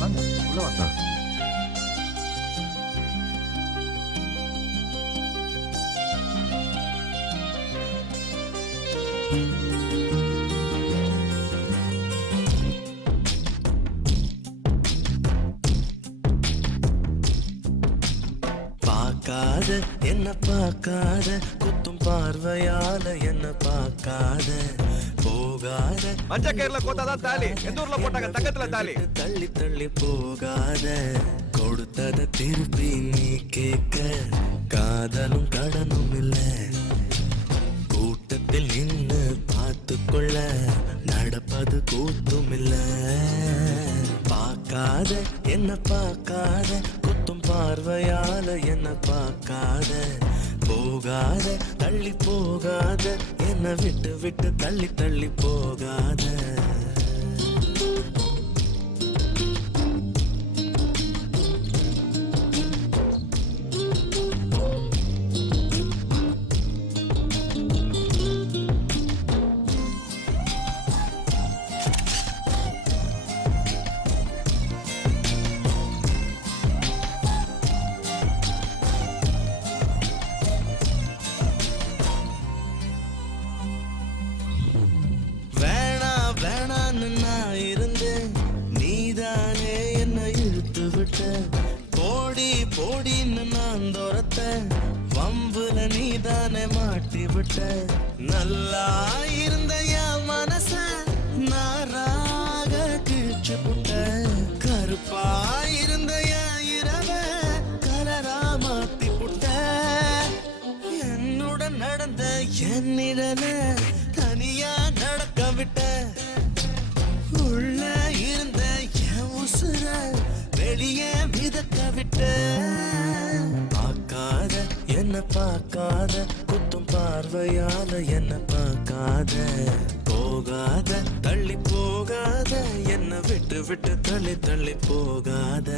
வாங்க உள்ள வாங்க. பார்க்காத என்ன பார்க்காத குத்தும் பார்வையால என்ன பார்க்காத போகாத மஞ்ச கயிறுல கோத்தாதான் தாலி. எந்த ஊர்ல போட்டாங்க தங்கத்துல தாலி? தள்ளி தள்ளி போகாத கொடுத்தத திருப்பி நீ கேட்க காதலும் கடனும் இல்ல கூட்டத்தில் நின்னு பார்த்து கொள்ள நடப்பது கூத்தும் இல்ல பார்க்காத என்ன பார்க்காத குத்தும் பார்வையால என்ன பார்க்காத போகாத தள்ளி போகாத என்ன விட்டு விட்டு தள்ளி தள்ளி போகாத வேணான்னு நான் இருந்தேன் நீதானே என்ன இழுத்து விட்ட போடி போடின்னு நான் துரத்த வம்புல நீதானே மாட்டி விட்ட நல்லா இருந்த என் மனச நாராக கிழிச்சு புட்ட கருப்பா இருந்த என் இரவ கலரா மாத்தி புட்ட என்னுடன் நடந்த என் நிழல தனியா நடக்க விட்ட உள்ள இருந்த என் உசுர வெளியே மிதக்க விட்ட பார்க்காத என்ன பார்க்காத குத்தும் பார்வையால என்ன பார்க்காத போகாத தள்ளி போகாத என்ன விட்டு விட்டு தள்ளி தள்ளி போகாத